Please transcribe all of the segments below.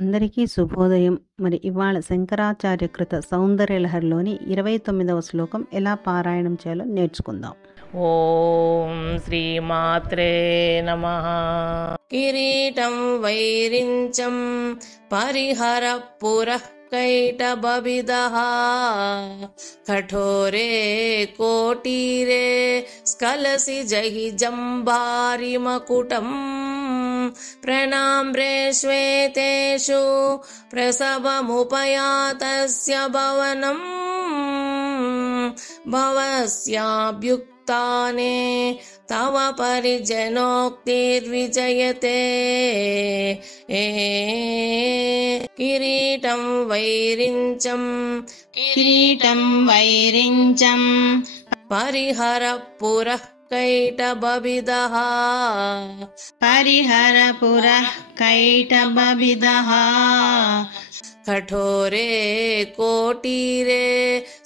అందరికీ శుభోదయం. మరి ఇవాళ శంకరాచార్య కృత సౌందర్యలహరిలోని 29వ శ్లోకం ఎలా పారాయణం చేయాలో నేర్చుకుందాం. ఓం శ్రీమాత్రే నమః. కిరీటం వైరించం పరిహర పురః కైటబవిదః కఠోరే కోటీరే స్ఖలసి జహి జంబారి మకుటం ప్రణామ్రే శ్వేతేషు ప్రసవముపయాతస్య భవనం భవస్యాభ్యుక్తానే తవ పరిజనోక్తిర్విజయతే. కిరీటం వైరించం పరిహర పురః కైటబవిదః కఠోరే కోటీరే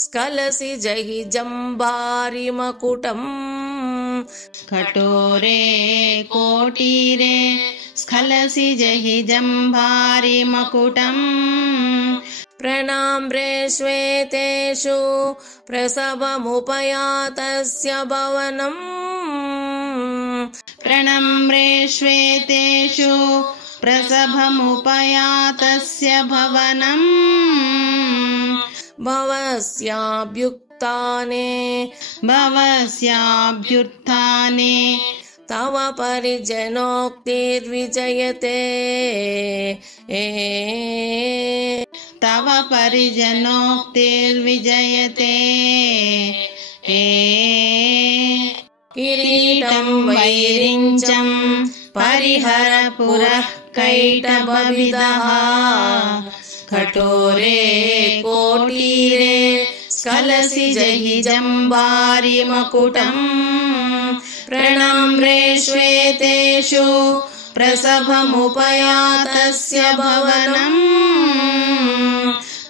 స్ఖలసి జహి జంబారి మకుటం ప్రణామ్రే శ్వేతేషు ప్రసవముపయాతస్య భవనం భవస్యాభ్యుత్థానే తవ పరిజనోక్తిర్విజయతే. కిరీటం వైరించం పరిహర పురః కైటబవిదః కఠోరే కోటీరే స్ఖలసి జహి జంబారి మకుటం ప్రణామ్రే శ్వేతేషు ప్రసవముపయాతస్య భవనం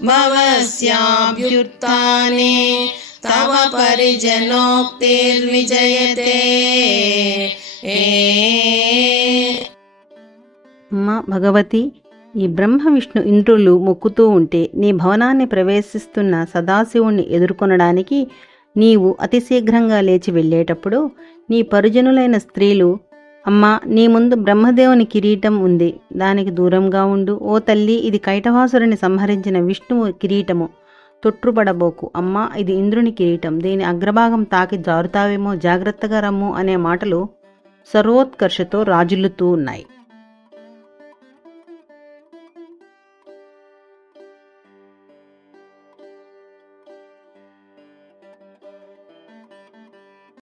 భవస్యాభ్యుత్థానే తవ పరిజనోక్తిర్విజయతే. అమ్మా భగవతి, ఈ బ్రహ్మ విష్ణు ఇంద్రులు మొక్కుతూ ఉంటే నీ భవనాన్ని ప్రవేశిస్తున్న సదాశివుణ్ణి ఎదుర్కొనడానికి నీవు అతి శీఘ్రంగా లేచి వెళ్ళేటప్పుడు నీ పరిజనులైన స్త్రీలు, అమ్మా నీ ముందు బ్రహ్మదేవుని కిరీటం ఉంది, దానికి దూరంగా ఉండు, ఓ తల్లి ఇది కైటవాసురుని సంహరించిన విష్ణువు కిరీటము, తొట్టుపడబోకు, అమ్మా ఇది ఇంద్రుని కిరీటం, దీని అగ్రభాగం తాకి జారుతావేమో, జాగ్రత్తగా రమ్ము అనే మాటలు సర్వోత్కర్షతో రాజులుతూ ఉన్నాయి.